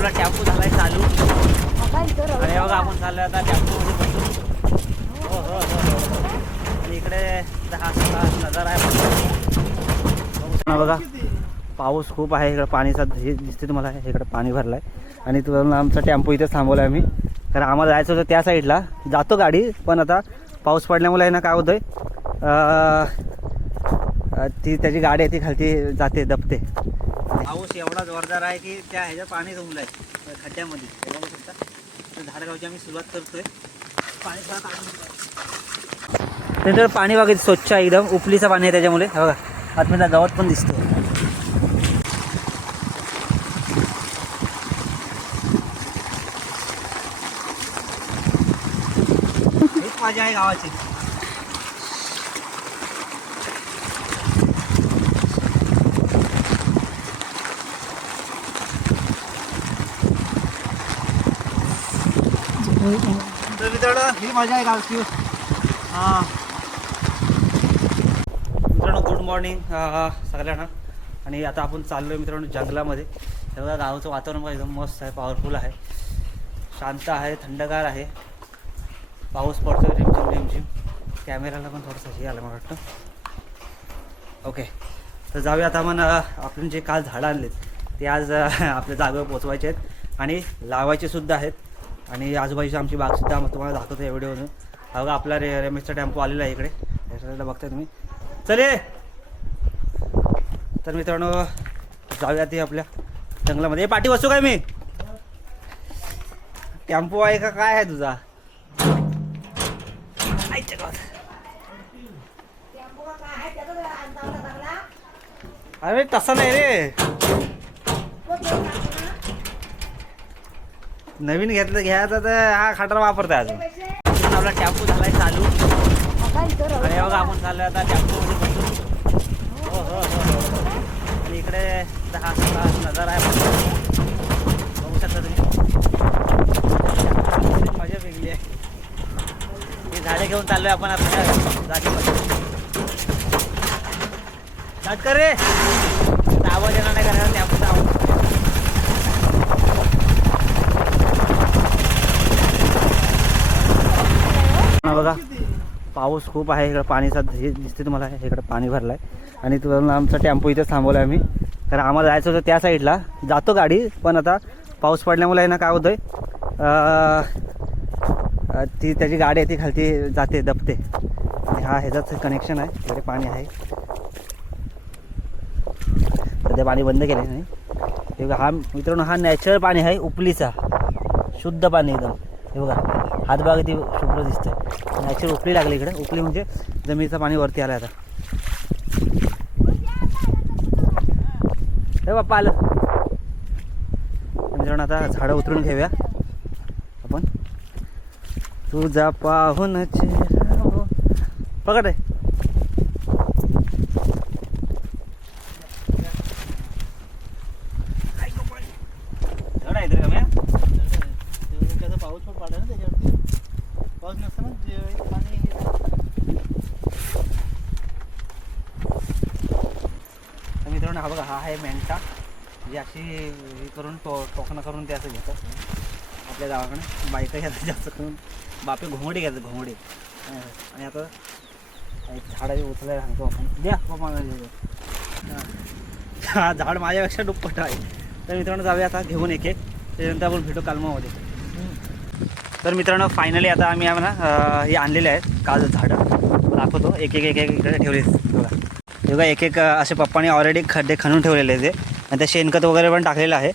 आपला टेम्पो झालाय चालू आणि बघा आपण चाललोय आता टेम्पोमध्ये बसून. हो हो हो. आणि इकडे हा नजारा आहे बघा. पाऊस खूप आहे इकडे, पाणीचा हे दिसते तुम्हाला. इकडे पाणी भरलं आहे आणि तुला आमचा टेम्पो इथे थांबवला आहे आम्ही, कारण आम्हाला जायचं होतं त्या साईडला. जातो गाडी, पण आता पाऊस पडल्यामुळे आहे ना काय होतं ती त्याची गाडी आहे ती खालती जाते, दबते. पाऊस एवढा जोरदार आहे की त्या ह्याच्या पाणी जमलं आहे खड्ड्यामध्ये. बघू शकता तर धारगावची आम्ही सुरुवात करतोय. पाणी त्याच्यावर पाणी बघायचं स्वच्छ आहे एकदम, उपलीचं पाणी आहे त्याच्यामुळे. बघा आतमध्ये गवत पण दिसतो. हेच मजा आहे गावाची. तर मित्रांनो ही मजा आहे गावची. मित्रांनो गुड मॉर्निंग सगळ्यांना. आणि आता आपण चाललो आहे मित्रांनो जंगलामध्ये. तेव्हा गावाचं वातावरण एकदम मस्त आहे, पॉवरफुल आहे, शांत आहे, थंडगार आहे. पाऊस पडतो रिमझिम रिमझिम. कॅमेराला पण थोडंसं हे आलं मला वाटतं. ओके, तर जाऊया आता. आपण आपण जे काल झाडं आणलेत ते आज आपल्या जागेवर पोचवायचे आहेत आणि लावायचे सुद्धा आहेत. आणि आजूबाजूची आमची बागसुद्धा तुम्हाला दाखवतो या व्हिडिओमधून. बघा आपला रमेशचा टेम्पो आलेला आहे इकडे, याच्याला बघताय तुम्ही. चले तर मित्रांनो जाऊया ते आपल्या जंगलामध्ये. पाठी बसू काय मी? टेम्पो आहे का काय आहे तुझा? अरे तसं नाही रे, नवीन घेतलं घ्यायचं तर हा खटारा वापरतोय अजून. आपला टेम्पो झालाय चालू आणि बघा आपण चाललोय आता टेम्पोमध्ये बसून. हो हो हो. आणि इकडे हा नजारा आहे, बघू शकता तुम्ही. मजा वेगळी आहे. ही झाडे घेऊन चाललोय आपण आपल्या जागेमध्ये. कर रे, आवाज येणार नाही करायला टेम्पोचा आवाज. बघा पाऊस खूप आहे इकडे, पाणीचा हे दिसते तुम्हाला. इकडे पाणी भरलं आहे आणि तुला आमचा टेम्पो इथे थांबवला आहे आम्ही, कारण आम्हाला जायचं होतं त्या साईडला. जातो गाडी, पण आता पाऊस पडल्यामुळे आहे ना काय होतं ती त्याची गाडी आहे ती खालती जाते, दबते. आणि हा ह्याचाच कनेक्शन आहे. इकडे पाणी आहे, सध्या पाणी बंद केलं नाही. हे बघा हा मित्रांनो, हा नॅचरल पाणी आहे, उपलीचा शुद्ध पाणी एकदम. हे बघा हातबाग ती शुभ्र दिसते. नॅचरल उपली लागली इकडे. उपली म्हणजे जमिनीचं पाणी वरती आलं आता. हे बाप्पा आलं. मित्रांनो आता झाडं उतरून घेऊया आपण. तुझा पाहून चेहरा पकड रे. पाऊस पण पडला ना त्याच्यावरती. पाऊस नसताना पाणी. मित्रांनो हा बघा, हा आहे मेंटा. जी अशी हे करून टोकणं करून ते असं घेतात आपल्या गावाकडे. बायका घेतात जास्त करून. बापे घोंगडे घेतात, घोंगडे. आणि आता झाडाची उचलायला सांगतो आपण. द्या बाबा, हा झाड माझ्यापेक्षा दुप्पट आहे. तर मित्रांनो जाऊया आता घेऊन एक एक, त्याच्यानंतर आपण भेटू कालमामध्ये. तर मित्रांनो फायनली आता आम्ही आम्हाला हे आणलेले आहेत काल झाडं. दाखवतो एक एक एक एक इकडे ठेवले बघा. बघा एक एक असे पप्पाने ऑलरेडी खड्डे खणून ठेवलेले आहेत ते. आणि त्या शेणखत वगैरे पण टाकलेलं आहे.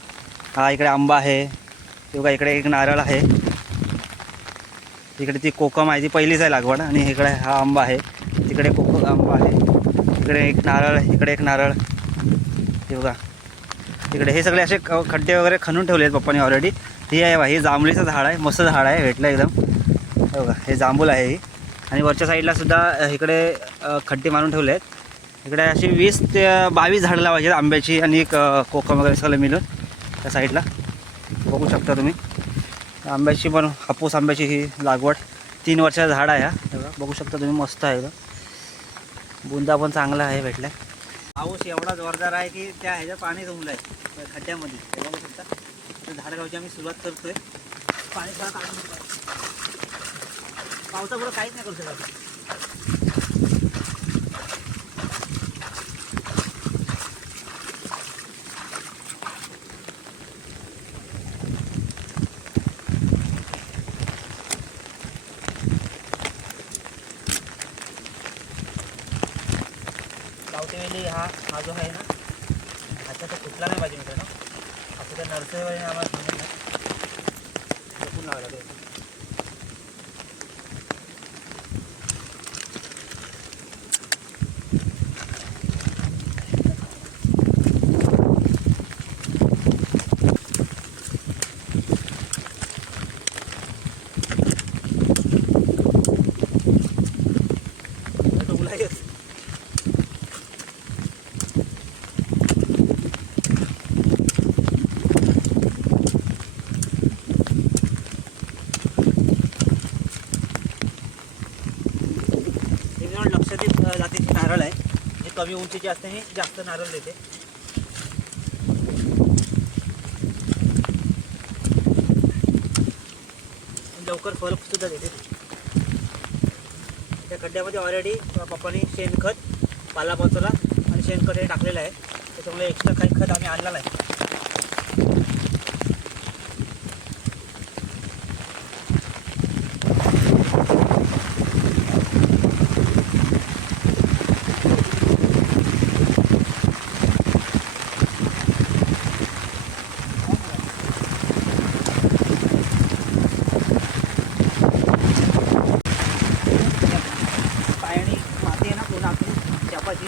हा इकडे आंबा आहे, बघा इकडे एक नारळ आहे, इकडे ती कोकम आहे ती पहिलीच आहे लागवड. आणि इकडे हा आंबा आहे, तिकडे आंबा आहे, इकडे एक नारळ, इकडे एक नारळ. हे बघा इकडे हे सगळे असे खड्डे वगैरे खणून ठेवले आहेत पप्पाने ऑलरेडी. हे आहे बघा, हे जांभळीचं झाड आहे, मस्त झाड आहे, भेटलं एकदम. हे बघा हे जांभूळ आहे ही. आणि वरच्या साईडला सुद्धा इकडे खड्डे मारून ठेवले आहेत. इकडे अशी 20 ते 22 झाडं लावायची आहेत आंब्याची आणि एक कोकम वगैरे सगळं मिळून त्या साईडला बघू शकता तुम्ही. आंब्याची पण, हापूस आंब्याची ही लागवड 3 वर्षाचं झाड आहे. हा बघू शकता तुम्ही, मस्त आहे एकदम. बुंदा पण चांगला आहे, भेटला. पाऊस एवढा जोरदार आहे की त्या ह्याच्यात पाणी जमलं आहे खड्ड्यामध्ये. बघू शकता झाड लावायची आम्ही सुरुवात करतोय. पाणी थोडं काढून घेतो. पावसामुळे काहीच नाही करू शकत. गावठीवेली हा जो आहे ना, आता तो कुठला नाही पाहिजे मित्रांनो. असं त्या नर्सरीवाल्याने आम्हाला सांगितलं जपून लावायला लागेल. लक्षात जातीची नारळ आहे. हे कमी उंचीचे असते हे जास्त नारळ देते. लवकर फळ सुद्धा देते. त्या खड्ड्यामध्ये ऑलरेडी पप्पानी शेणखत, पालापाचोला आणि शेणखत हे टाकलेलं आहे. त्याच्यामुळे एक्स्ट्रा काही खत आम्ही आणलेलं आहे.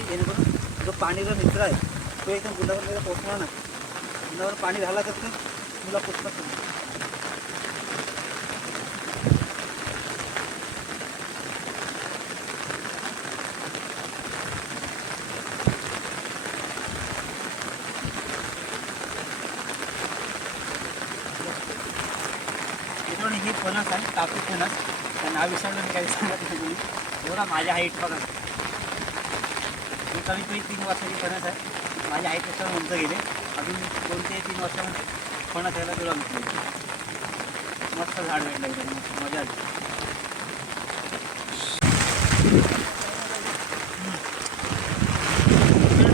जेणेकरून जो पाणीचा मित्र आहे तो एकदम गुलाबाला पोचणार नाही. गुलाबावर पाणी झाला तर ते मुला पोचतात नाही. मित्रांनो हे फणस आहे, कापूस फणस. त्या नाव विसरलं मी काही सांगत नाही. तुम्ही एवढा माझ्या हाईट बघा. कमीत 3 वर्षाची फणस आहे. माझ्या हाईटपेक्षा उंच गेले. अजून 2 ते 3 वर्षामध्ये फणस यायला तुला मस्त झाड भेटलं एकदम मजा आली.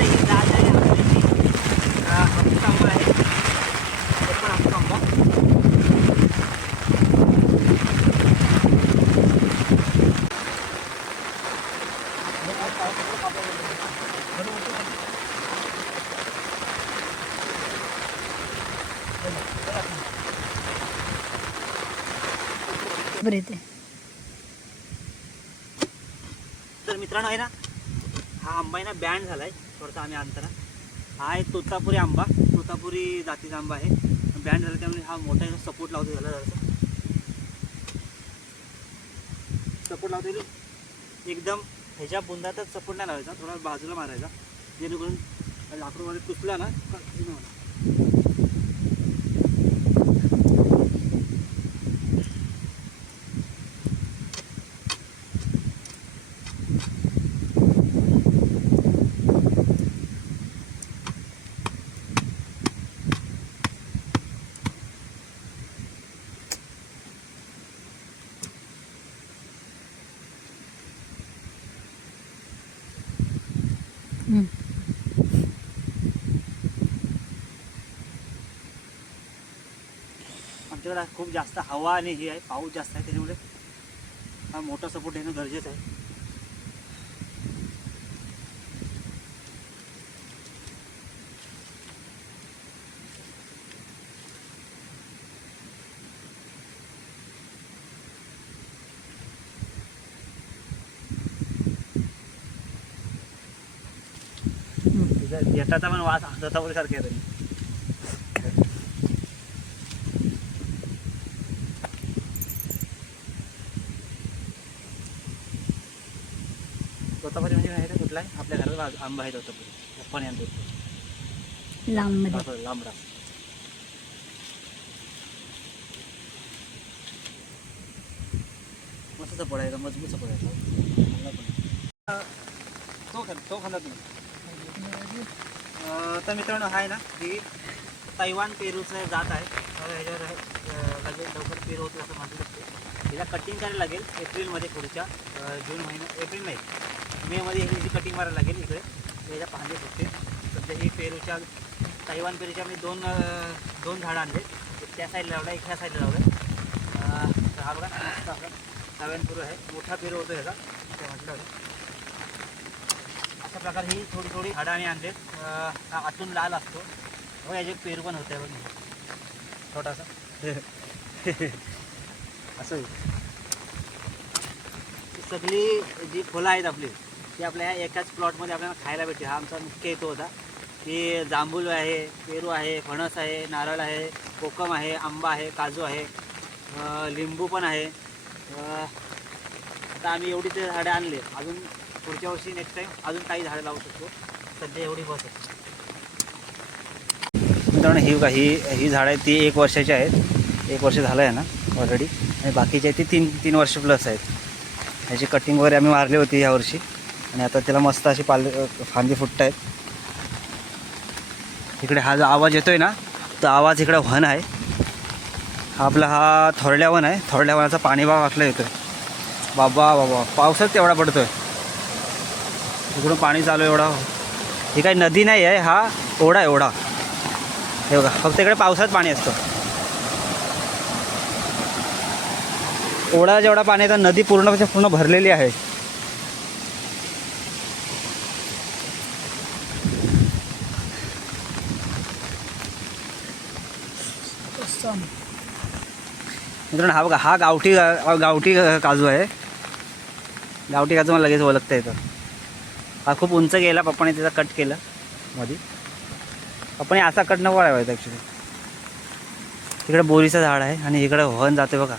ही झाड आहे हापूस आंबा आहे. तो पण हापूस आंबा. तर मित्रांनो आहे ना, हा आंबा आहे ना बँड झालाय थोडासा. आम्ही आणताना हा आहे तोतापुरी आंबा. तोतापुरी जातीचा आंबा आहे. बँड झाला त्यामुळे हा मोठा सपोर्ट लावतो. झाला जरासा सपोर्ट लावतो. एकदम ह्याच्या बुंदातच सपोर्ट नाही लावायचा, थोडा बाजूला मारायचा जेणेकरून लाकडूमध्ये तुटला ना. आमच्याकडे खूप जास्त हवा आणि हे आहे, पाऊस जास्त आहे. त्याच्यामुळे हा मोठा सपोर्ट येणं गरजेचं आहे. येताचा पण वास तोतापुरी सारखे आहे. तोतापुरी म्हणजे माहिती कुठला आहे? आपल्या घरात आंबा आहे तोतापुरी. पप्पाने आणतो लांबडा. मस्त सपोर्ट आहे, मजबूत सपोर्ट आहे. तो खांदा तुम्ही. तर मित्रांनो हा आहे ना, ही तैवान पेरूचं जात आहे. तर ह्याच्यावर लगेच लवकर पेरू होतील असं म्हटलं असते. हिला कटिंग करायला लागेल एप्रिलमध्ये पुढच्या जून महिना एप्रिल नाही मेमध्ये ह्याची कटिंग करायला लागेल. इकडे त्याच्या फांदे फुटते. सध्या ही पेरूच्या तैवान पेरूच्या मी दोन झाडं आणले. एक त्या साईडला लावला, एक ह्या साईडला लावलं. तर हा बघा मस्त आपला तैवान पेरू आहे. मोठा पेरू होतो ह्याचा ते म्हटलं होतं. अशा प्रकारे ही थोडी थोडी झाडं आम्ही आणलेत. आतून लाल असतो. हो याचे पेरू पण होते बघ छोटासा असं. सगळी जी फुलं आहेत आपली ती आपल्या ह्या एकाच प्लॉटमध्ये आपल्याला खायला भेटते. हा आमचा मुख्य हेतू होता की जांभूळ आहे, पेरू आहे, फणस आहे, नारळ आहे, कोकम आहे, आंबा आहे, काजू आहे, लिंबू पण आहे. आता आम्ही एवढी ते झाडं आणले. अजून पुढच्या वर्षी नेक्स्ट टाईम अजून काही झाडं लावू शकतो. सध्या एवढी बस आहे. मित्रांनो ही झाडं आहेत ती 1 वर्षाची आहेत. 1 वर्ष झालं आहे ना ऑलरेडी. आणि बाकीची आहे ती 3 वर्ष प्लस आहेत. ह्याची कटिंग वगैरे आम्ही मारली होती यावर्षी आणि आता त्याला मस्त अशी फांदी फुटत आहेत. इकडे हा जो आवाज येतोय ना तो आवाज इकडे वन आहे. हा थोरल्या वन आहे. थोरल्या वनाचा पाणी भाग आपला येतोय. बाबा पावसाच तेवढा पडतोय. इकडून पाणी चालू एवढा. ही काही नदी नाही आहे, हा ओढा एवढा हे बघा. फक्त इकडे पावसात पाणी असतं. ओढा जेवढा पाणी आहे तर नदी पूर्ण भरलेली आहे. मित्रांनो हा बघा हा गावठी काजू आहे. गावठी काजू मला लगेच ओळखता येतं. हा खूप उंच गेला. पप्पाने त्याचा कट केलं मध्ये. पप्पाने असा कट नको करायचा ॲक्च्युली. तिकडे बोरीचं झाड आहे आणि इकडे वन जाते बघा.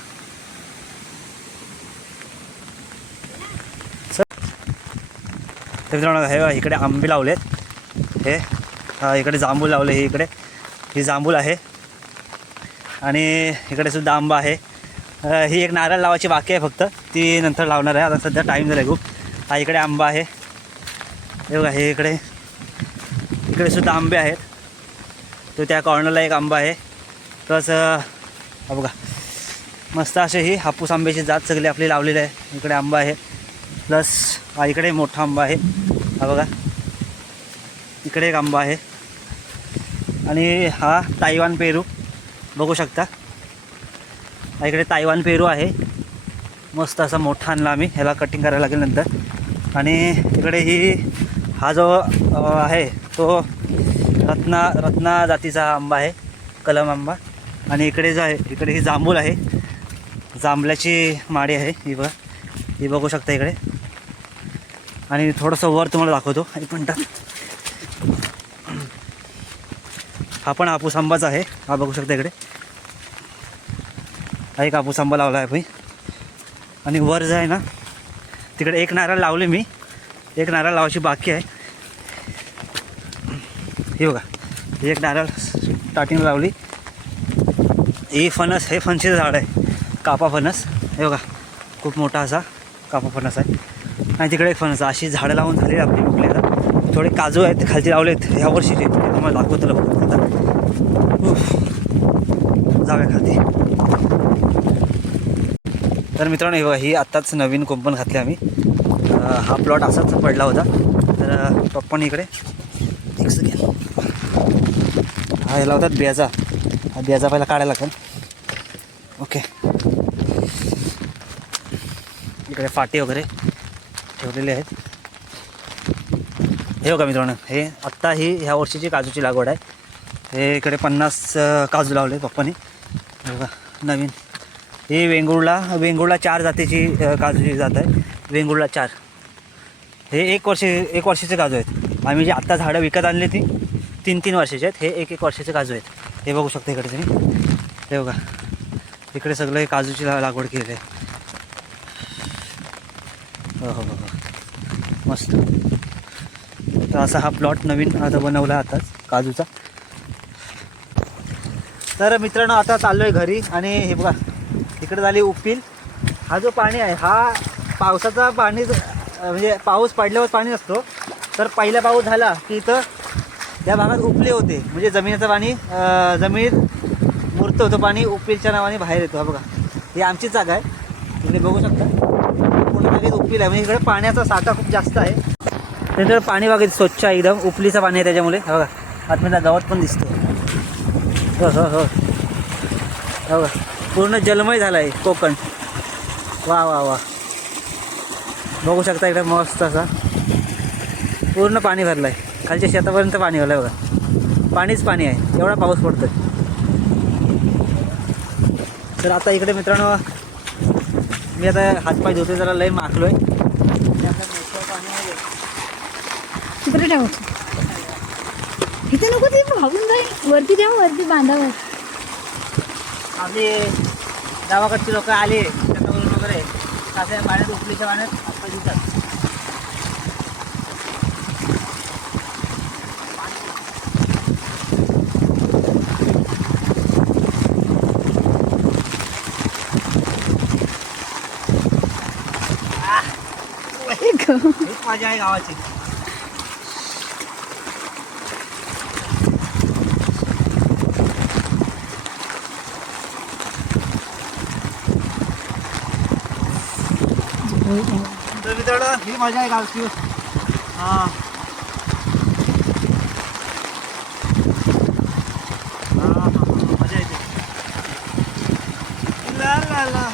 तर मित्रांनो हे इकडे आंबे लावलेत. हे इकडे जांभूळ लावले. ही जांभूळ आहे आणि इकडे सुद्धा आंबा आहे. ही एक नारळ लावायची बाकी आहे फक्त. ती नंतर लावणार आहे. आता सध्या टाईम झाला आहे खूप. हा इकडे आंबा आहे. हे बघा हे इकडे सुद्धा आंबे आहेत. तो त्या कॉर्नरला एक आंबा आहे. प्लस हा बघा मस्त असे ही हापूस आंब्याची जात सगळी आपली लावलेली आहे. इकडे आंबा आहे. प्लस हा इकडे मोठा आंबा आहे. हा बघा इकडे एक आंबा आहे. आणि हा तैवान पेरू बघू शकता. हा इकडे तैवान पेरू आहे. मस्त असा मोठा आणला आम्ही. ह्याला कटिंग करायला लागेल नंतर. आणि इकडे हा जो आहे तो रत्ना जातीचा आंबा आहे. कलम आंबा. आणि इकडे ही जांभूळ आहे. जांभळाची माडी आहे ही बघू शकता इकडे. आणि थोडंसं वर तुम्हाला दाखवतो 1 मिनटात. हा पण हापूस आंबाच आहे. हा बघू शकता इकडे हा एक हापूस आंबा लावला आहे आपण. आणि वर जे आहे ना तिकडे एक नारळ लावले मी. एक नारळ लावायची बाकी आहे. हे बघा एक नारळ स्टार्टिंगला लावली. हे फणशीचं झाड आहे. कापा फणस. हे बघा खूप मोठा असा कापा फणस आहे. आणि तिकडे एक फणस. अशी झाडं लावून झाली आपली आपल्याला. थोडे काजू आहेत ते खालती लावलेत ह्या वर्षीचे. तुम्हाला दाखवतो आता. जाऊया खालती. तर मित्रांनो हे बघा ही आत्ताच नवीन कुंपण घातली आम्ही. हा प्लॉट असाच पडला होता. तर पप्पाने इकडे एक सेकंड हा ह्याला होतात बियाचा. हा बियाचा पहिला काढायला लागेल. ओके इकडे फाटे वगैरे ठेवलेले आहेत. हे बघा मित्रांनो हे आत्ता ह्या वर्षीची काजूची लागवड आहे. हे इकडे 50 काजू लावले पप्पाने. बघा नवीन. ही वेंगुर्ला 4 जातीची काजूची जात आहे. वेंगुर्ला 4. हे 1 वर्षाचे काजू आहेत. आम्ही जे आत्ता झाडं विकत आणली ती 3 वर्षाचे आहेत. हे 1 वर्षाचे काजू आहेत. हे बघू शकता इकडे तुम्ही. हे बघा इकडे सगळं हे काजूची लागवड केलेली आहे. हो मस्त. तर असा हा प्लॉट नवीन आता बनवला आताच काजूचा. तर मित्रांनो आता चाललो आहे घरी. आणि हे बघा इकडे झाली उप्पील. हा जो पाणी आहे हा पावसाचा पाणी म्हणजे पाऊस पडल्यावर पाणी असतो. तर पहिला पाऊस झाला की इथं त्या भागात उपले होते, म्हणजे जमिनीचं पाणी जमिनीत मुरतं होतं पाणी, उपलीच्या नावाने बाहेर येतो. हा बघा, ही आमची जागा आहे, तुम्ही बघू शकता. पूर्ण जागेत उपील आहे, म्हणजे इकडे पाण्याचा साठा खूप जास्त आहे. त्यानंतर पाणी बघा स्वच्छ आहे एकदम, उपलीचं पाणी आहे त्याच्यामुळे. हा बघा, आतमध्ये गवत पण दिसतो. हो हो हो हो बघा, पूर्ण जलमय झाला आहे कोकण. वा वा वा, बघू शकता इकडे मस्त असा पूर्ण पाणी भरलं आहे, खालच्या शेतापर्यंत पाणी भरलं आहे बघा. पाणीच पाणी आहे, एवढा पाऊस पडतो. तर आता इकडे मित्रांनो मी आता हातपाय धुतोय, जरा लय माखलो आहे. तिकडे ठेवायचं, इथे नको, ते भागून जाईल. वरती ठेवा, वरती बांधावर. आपले गावाकडचे लोक आले शेतावरून वगैरे, अशा पाण्यात उपलीच्या पाण्यात हातपाय धुतात. हीच मजा आहे गावाची. तर मित्रांनो ही मजा आहे गावची. हां मजा येते. ला ला ला.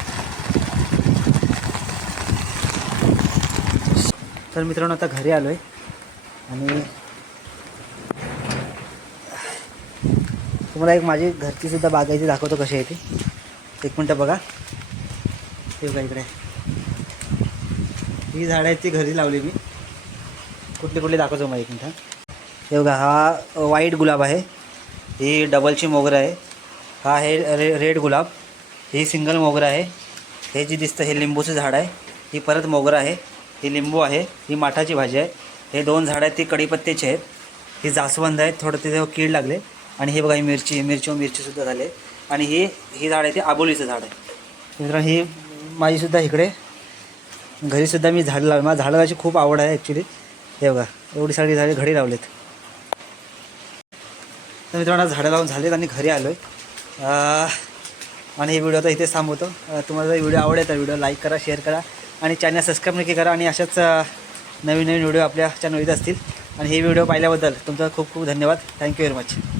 तर मित्रांनो आता घरी आलो आहे आणि तुम्हाला एक माझी घरची सुद्धा बागायची दाखवतो कशी आहे ती. एक मिनटं बघा, ते बघा इकडे ही झाडं आहेत, ती घरी लावली मी. कुठली कुठली दाखवतो मला एक मिनटं. हे बघा, हा व्हाईट गुलाब आहे, ही डबलची मोगरा आहे. हा आहे रेड गुलाब, ही सिंगल मोगरा आहे. हे जी दिसतं हे लिंबूचं झाड आहे. ही परत मोगरा आहे, ही लिंबू आहे. ही माठाची भाजी आहे. हे 2 झाडं आहेत, ती कढीपत्त्याची आहेत. ही जास्वंद आहेत, थोडं तिथे कीड लागले. आणि हे बघा ही मिरचीसुद्धा झाले. आणि ही झाड आहे ते आबोलीचं झाड आहे. मित्रांनो ही माझीसुद्धा इकडे घरीसुद्धा मी झाडं लावली. मला झाडं लावायची खूप आवड आहे ॲक्च्युली. हे बघा एवढी सगळी झाडे घरी लावलेत. तर मित्रांनो झाडं लावून झालेत आणि घरी आलो आहे. आणि हे व्हिडिओ आता इथेच थांबवतो. तुम्हाला जर व्हिडिओ आवडेल तर व्हिडिओ लाईक करा, शेअर करा आणि चॅनल सबस्क्राईब नक्की करा. आणि अशाच नवीन व्हिडिओ आपल्या चॅनल येत असतील. आणि हे व्हिडिओ पाहिल्याबद्दल तुमचा खूप खूप धन्यवाद. Thank you very much.